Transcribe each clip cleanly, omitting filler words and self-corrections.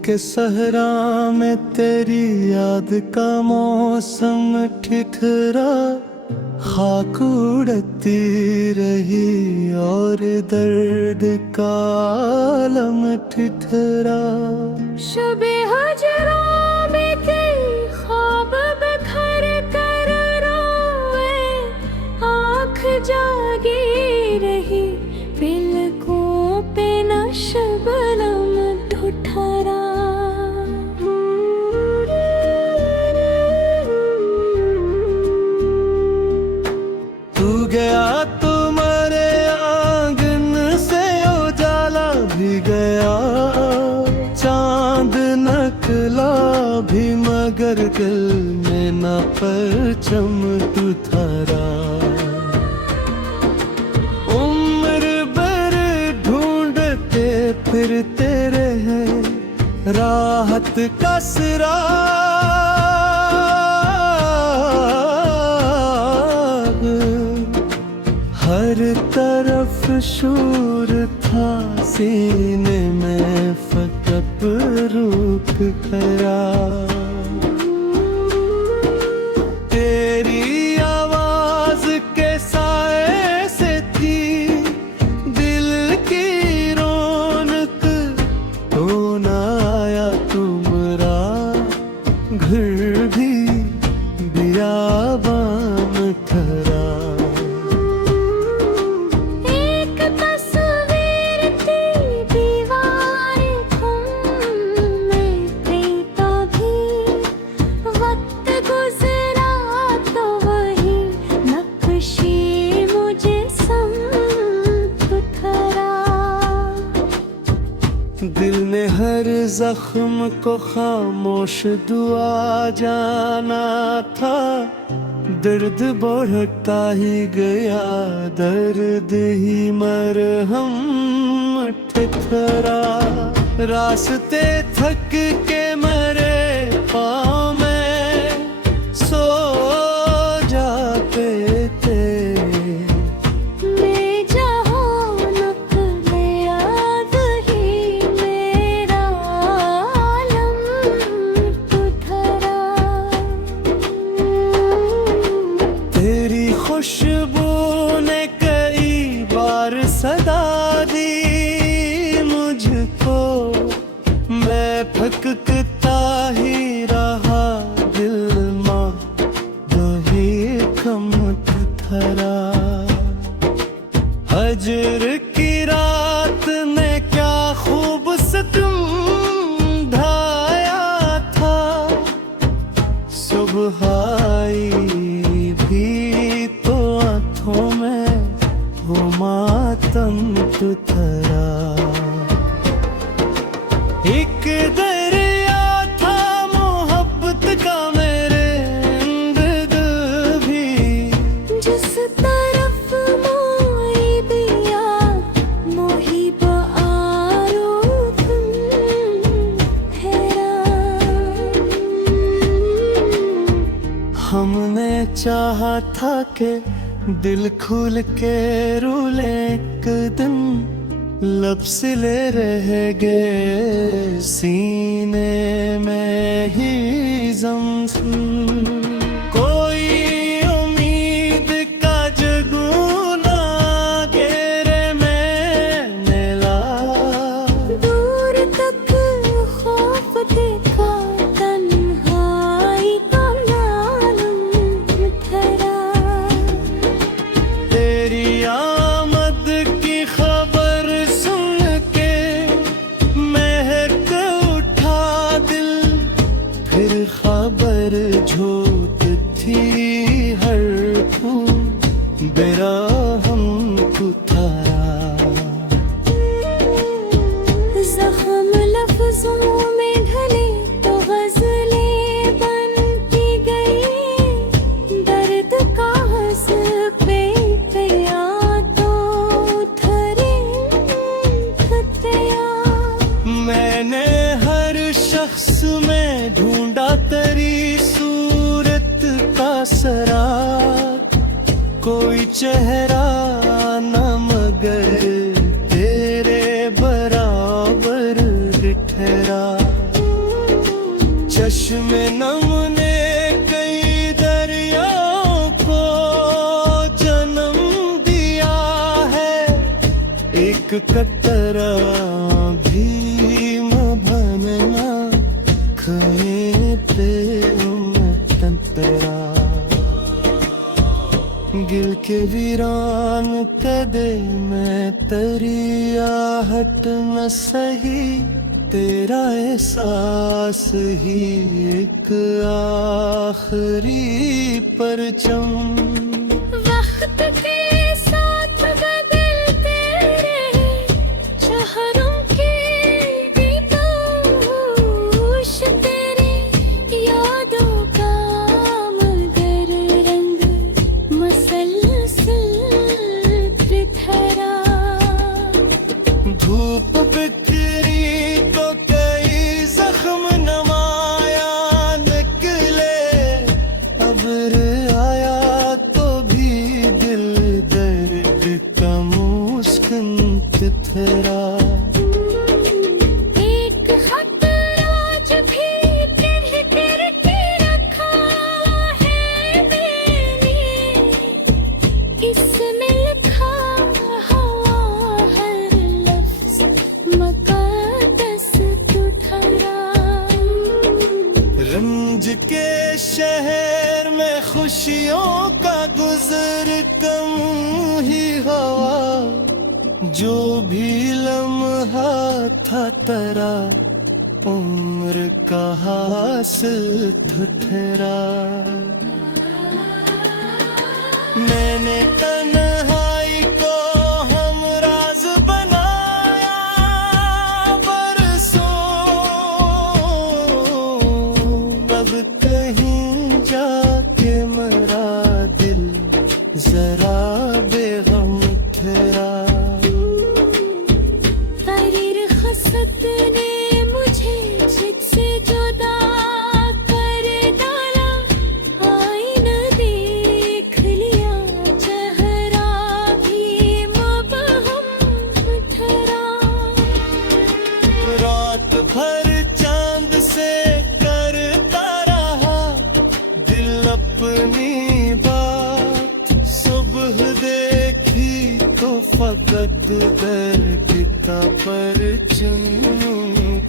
के सहरा में तेरी याद का मौसम ठिठुरा, खाक उड़ती रही और दर्द का आलम ठिठुरा। शबे हजरा में कई ख्वाब बिखर कर रोए, आँख जागी रही पलकों पे न शबनम ठुठरा। तू गया तुम्हारे आंगन से उजाला भी गया, चांद निकला भी मगर दिल में न परचम तू थारा। उम्र भर ढूंढते फिरते रहे राहत का सिरा, हर तरफ शूर था सीने में फकत रूप खरा। तेरी आवाज के साए से थी दिल की रौनक, तो न आया तुम्हारा घर भी बियाबान ठहरा। दिल ने हर जख्म को खामोश दुआ जाना था, दर्द बढ़ता ही गया दर्द ही मरहम ठिठुरा। रास्ते थक के मरे पाँव में सो जाते थे, खुशबू ने कई बार सदा दी मुझको, मैं फकता ही रहा दिल माँ दो ही कम ठहरा। हजर की रात ने क्या खूब सितम ढाया था, सुबह आई में वो मातम ठुठरा। एक दरिया था मोहब्बत का मेरे अंदर भी, जिस तरफ मोई दिया मोहिब आरूप ठहरा। हमने चाहा था कि दिल खुल के रूले एक दिन, लब सिले रह गए सीने में ही ज़मज़म। कोई उम्मीद का जगूना घेरे में मिला, दूर तक खौफ देखा तन्हाई का आलम ठहरा। तेरी आमद की खबर सुन के महक उठा दिल, फिर खबर झूठ थी हर फूल बेरहम कुठारा। ज़ख्म लफ्ज़ों में ढले तो ग़ज़लें बनती गई, दर्द का हस्बे मैंने हर शख्स में ढूंढा तेरी सूरत का सरा, कोई चेहरा न मगर तेरे बराबर ठहरा। शबनम ने कई दरियाओं को जन्म दिया है, एक कतरा भी म बनना खये पे तेरा। गिल के वीरान कदे मैं तेरी आहट न सही, तेरा एहसास ही एक आखिरी परचम। वक्त के साथ बदलते रहे चेहरों के भी दोष, तेरी यादों का मगर रंग मसलसल पृथरा। धूप बिखरी तो कई जख्म नमाया निकले, अब्र आया तो भी दिल दर्द का मुस्कान तिथरा। एक खत आज भी कह कर के रखा है मैंने, इसमें लिखा हुआ हर लफ्ज मुक़द्दस तुझरा। रंज के शहर में खुशियों का गुजर कम ही हवा, जो भी लम्हा था तेरा उम्र का हासिल ठुठरा। मैंने तन्हाई को हमराज बनाया बरसों, अब कहीं जाके मरा दिल जरा बेगम ठहरा। तहरीर खसत ने मुझे तुझसे जुदा कर डाला, आईना देख लिया चेहरा भी मुबहम ठहरा। रात भर चांद से करता रहा दिल अपनी बात, सुबह देखी तो फकत दर्द का परचम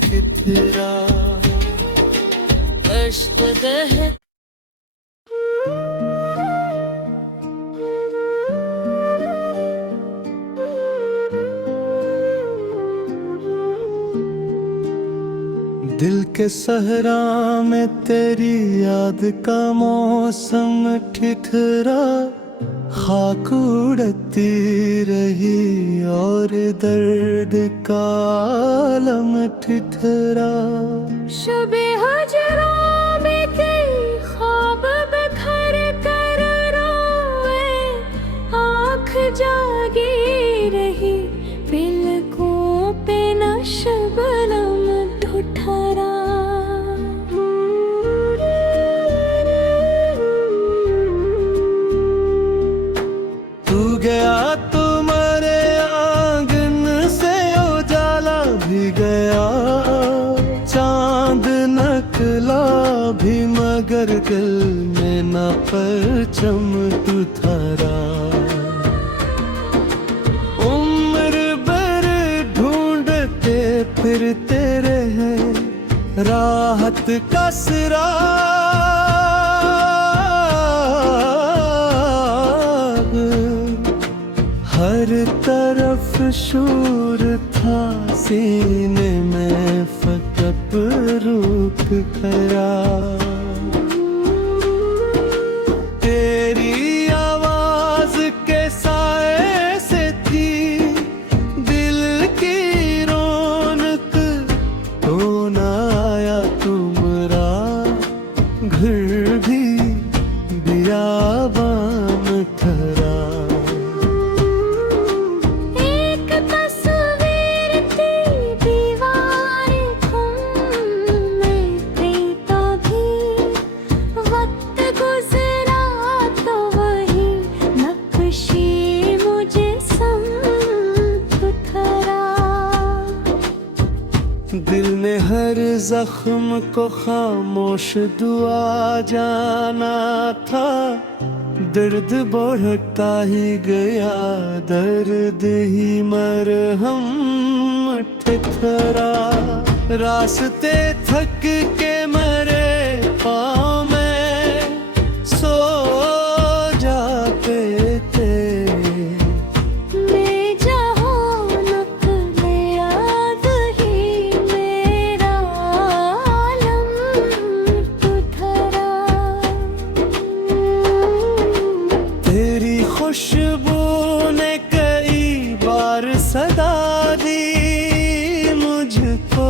कितरा। अश्क बह दिल के सहरा में तेरी याद का मौसम ठिठरा, खाक उड़ती रही और दर्द का आलम ठिठरा। शबे हजरा में कई ख्वाब बिखर कर रोए, आँख जागी रही पलकों पे न शबनम ठुठरा। तू गया तुम्हारे आंगन से उजाला भी गया, चांद नकला भी मगर दिल में न परचम तू थारा। उम्र भर ढूंढते फिरते रहे राहत का सिरा, हर तरफ शूर था सीने में फकत रूप खरा। तेरी आवाज के साए से थी दिल की रौनक, तो न आया तुमरा घर भी बियाबान ठहरा। एक तस्वीर थी दीवार खून में पीता भी, वक्त गुजरा तो वही नक्शी मुझे संग उतरा। दिल ने हर जख्म को खामोश दुआ जाना था, दर्द बढ़ता ही गया, दर्द ही मरहम ठिठरा। रास्ते थक के मरे पाँव में सो जाते थे। मैं जहाँ नक़्ल याद ही मेरा आलम ठुठरा। तेरी खुशबू ने कई बार सदा दी मुझको,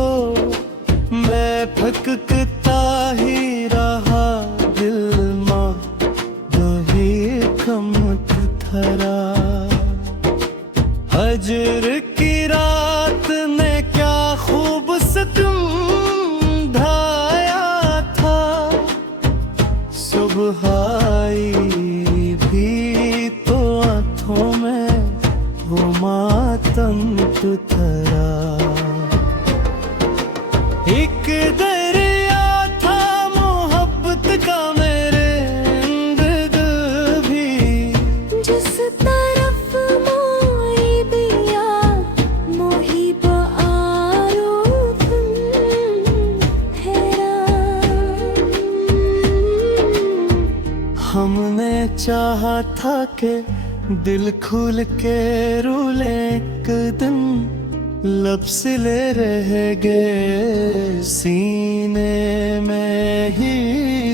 मैं भटकता ही रहा, दिल माँ दो ही कम ठुठरा। हजर की रात ने क्या खूब सितम ढाया था, सुबह आई भी तो आँखों में वो मातम ठुठरा। एक दरिया था मोहब्बत का मेरे अंदर भी, जिस तरफ मोई दिया मोहिब आरूफ ठहरा। हमने चाहा था कि दिल खुल के रूले, एक दिन लब सिले रह गए सीने में ही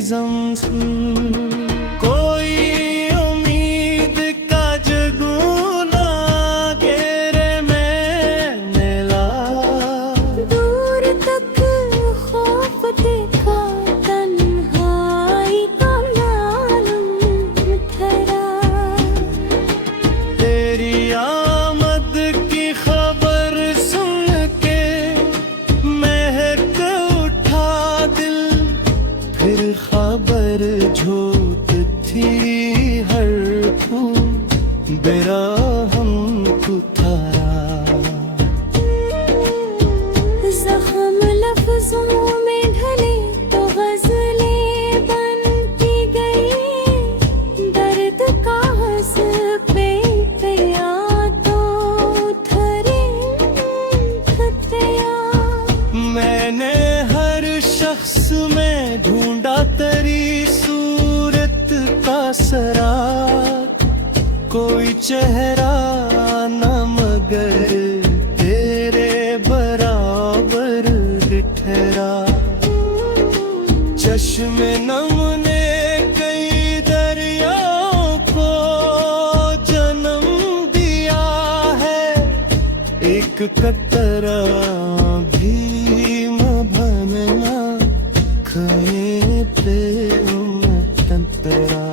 ज़मज़म। कोई उम्मीद का जगूना घेरे में मिला, दूर तक खौफ देखा, तन्हाई का मालूम ठहरा। तेरी आमद की खबर सुन के महक उठा दिल, फिर खबर झूठ थी हर फूल बेरहम कुठारा। ज़ख्म लफ्ज़ों में ढले तो ग़ज़लें बनती गई, दर्द का हंस पे या तो उथरे खतया। मैंने हर शख्स में ढूंढा तेरी सूरत का सराग, कोई चेहरा न मगर तेरे बराबर ठहरा। चश्मे नम ने कई दरियाओं को जन्म दिया है, एक कतरा भी न बनना खये पे तंतरा।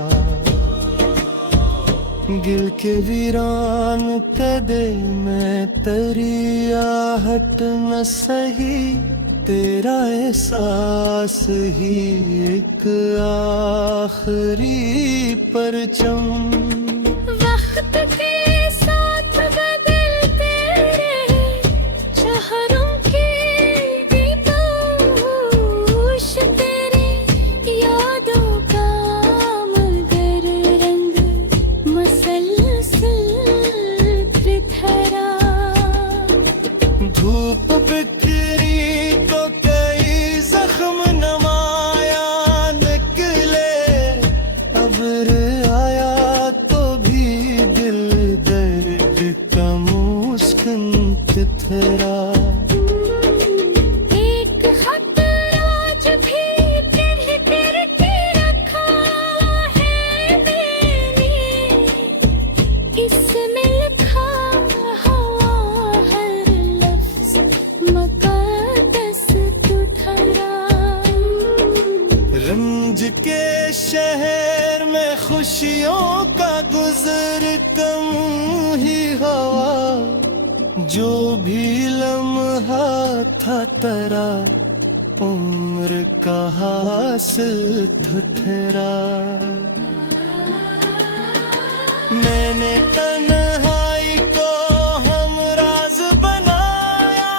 गिल के वीरान कदे में तेरी आहट न सही, तेरा एहसास ही एक आखिरी परचम। वक्त के साथ बदलते रहे चेहरों के दिपोश, तेरी यादों का मगर रंग मसलसल बिखरा। धूप बिखरी तो कई जख्म नमाया निकले, अब्र आया तो भी दिल दर्द का मुस्किन तिथरा। एक खत आज भी तिरतिर के रखा है मैंने, इसमें लिखा हुआ हर लफ्ज़ मुक़द्दस ठुठरा। रंज के शहर में खुशियों का गुजर कम ही हवा, जो भी लम्हा था तेरा उम्र का हासिल ठुठरा। मैंने तन्हाई को हमराज बनाया,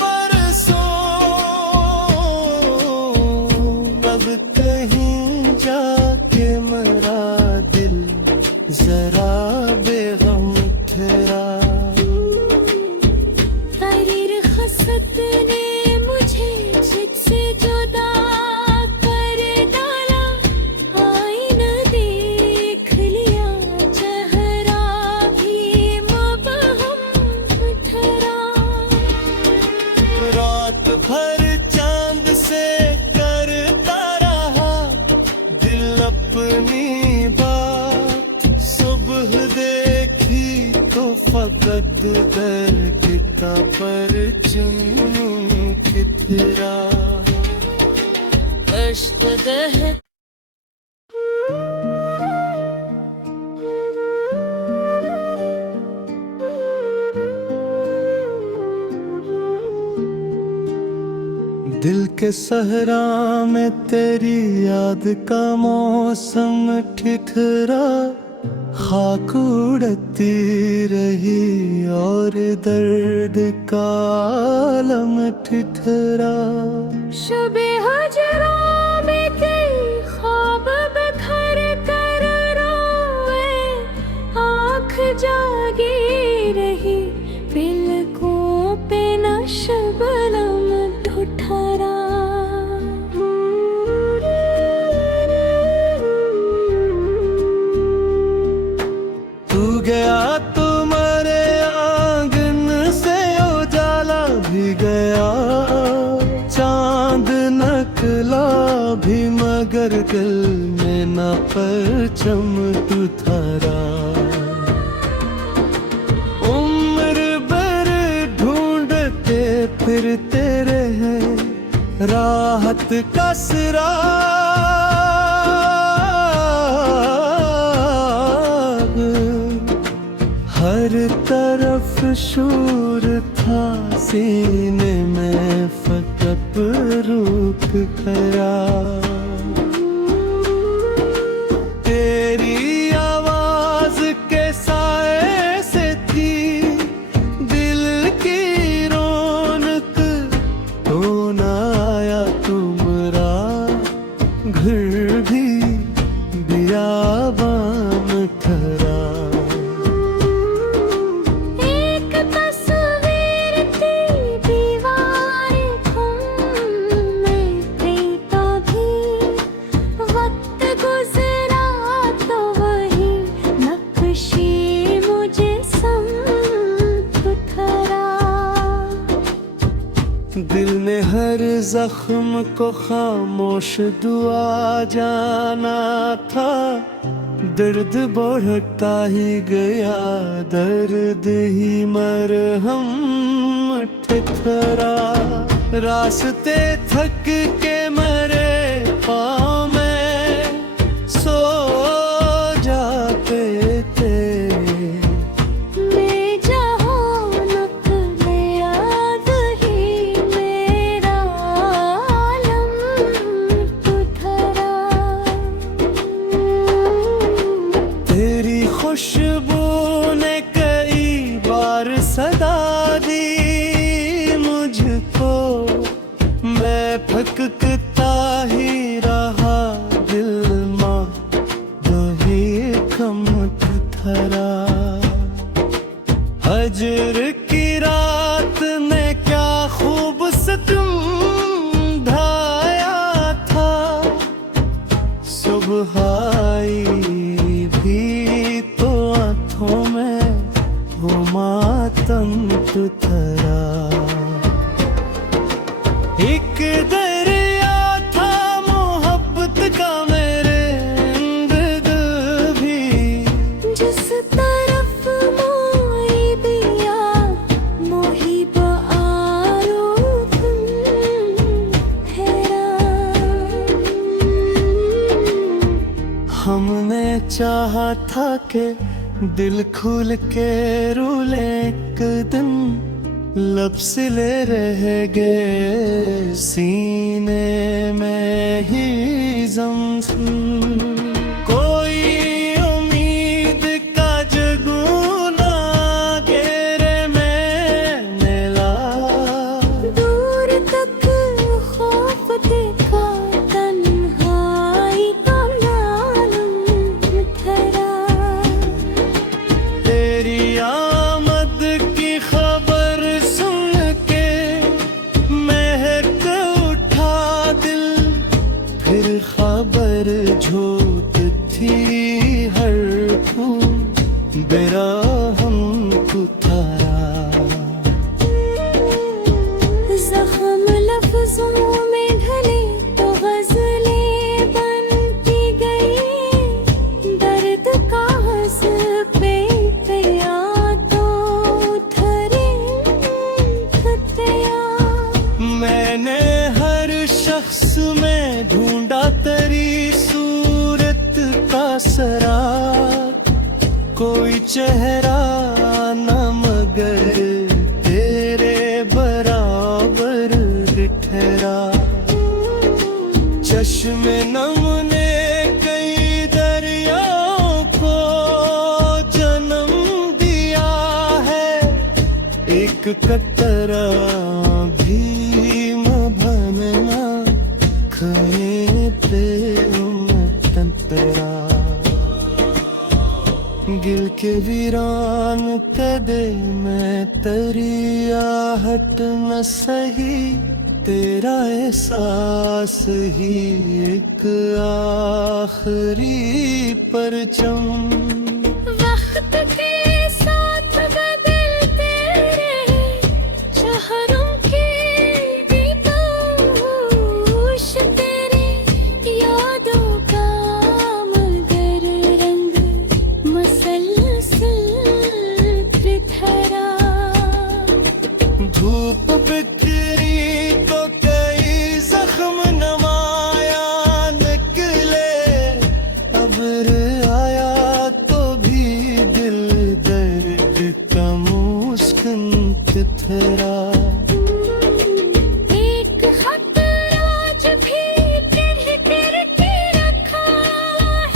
बरसों दिल के सहरा में तेरी याद का मौसम ठिठुरा, खाक उड़ती रही और दर्द का आलम ठिठुरा। शबे हजरा में कई ख्वाब बिखर कर रोए, आँख जागी रही पलकों पे न शबनम ढुठरा। तू गया तुम्हारे आंगन से उजाला भी गया, चांद नकला भी मगर दिल में न परचम तू थारा। उम्र भर ढूंढते फिरते रहे राहत का सिरा, हर तरफ शूर था सीने में फकत रूप खरा। तेरी आवाज के साए से थी दिल की रौनक, तो न आया तुमरा घर भी बियाबान ठहरा। दिल ने हर जख्म को खामोश दुआ जाना था, दर्द बढ़ता ही गया दर्द ही मरहम ठिठुरा। रास्ते थक के मरे पाँव में सो जाते थे, खुशबू ने कई बार सदा दी मुझको, मैं फकता ही रहा दिल माँ दो ही कम ठहरा। हजर की रात ने क्या खूब सितम ढाया था, सुबह आई में वो मातम ठहरा। एक दरिया था मोहब्बत का मेरे अंदर भी, जिस तरफ मोई दिया मोहिब आरूफ ठहरा। हमने चाहा था कि दिल खुल के रूले एक दिन, लब सिले रह गए सीने में ही ज़मज़म। कोई उम्मीद का जगूना घेरे में मिला, दूर तक खौफ देखा तन्हाई का मालूम ठहरा। तेरी आमद की खबर सुन के महक उठा दिल, फिर खबर झूठ थी हर फूल बेरहम कुतारा। ज़ख्म लफ्ज़ों में ढले तो ग़ज़लें बनती गई, दर्द का हज़्बे पिया तो उथरे खतिया। मैंने हर शख्स में ढूंढा तेरी सूरत का सरा, कोई चेहरा न मगर तेरे बराबर ठहरा। शबनम ने कई दरियाओं को जन्म दिया है, एक कतरा भी न बनना खये पे तंतरा। गिल के वीरान कदे मैं तेरी आहट न सही, तेरा एहसास ही एक आखिरी परचम। वक्त के साथ बदलते रहे शहरों के भी पोश, तेरी यादों का मगर रंग मसलसल पृथरा। धूप बिखरी तो कई जख्म नमाया निकले, अब्र आया तो भी दिल दर्द का मुस्कान तिथरा। एक खत आज भी पढ़ कर के रखा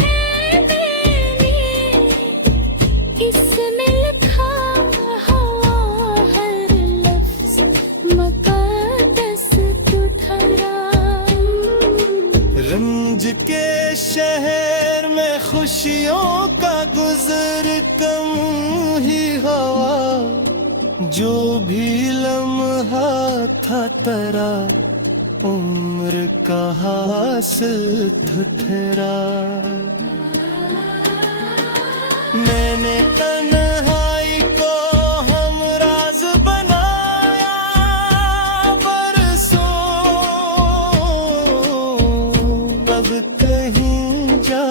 है मैंने, इसमें लिखा हुआ हर लफ्ज मुक़द्दस तुझरा। रंज के शहर में खुशियों का गुजर कम ही हवा, जो भी लम्हा था तेरा उम्र का हासिल ठुठरा। मैंने तन्हाई को हमराज बनाया बरसों, अब कहीं जा